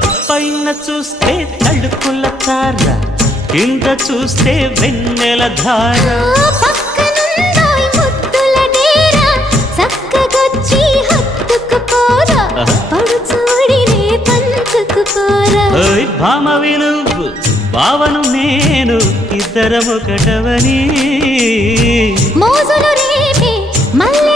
పైన చూస్తే తడుకుల తార, కింద చూస్తే వెన్నెల ధార. పక్కనుందోయ్ ముద్దుల డేరా, చక్కగొచ్చి హత్తుకుపోరా, పడు చూడినే పంచుకుపోరా. భామ విలువు భావను నేను, ఇద్దరమొకటవని మోజులు రేపే మల్లె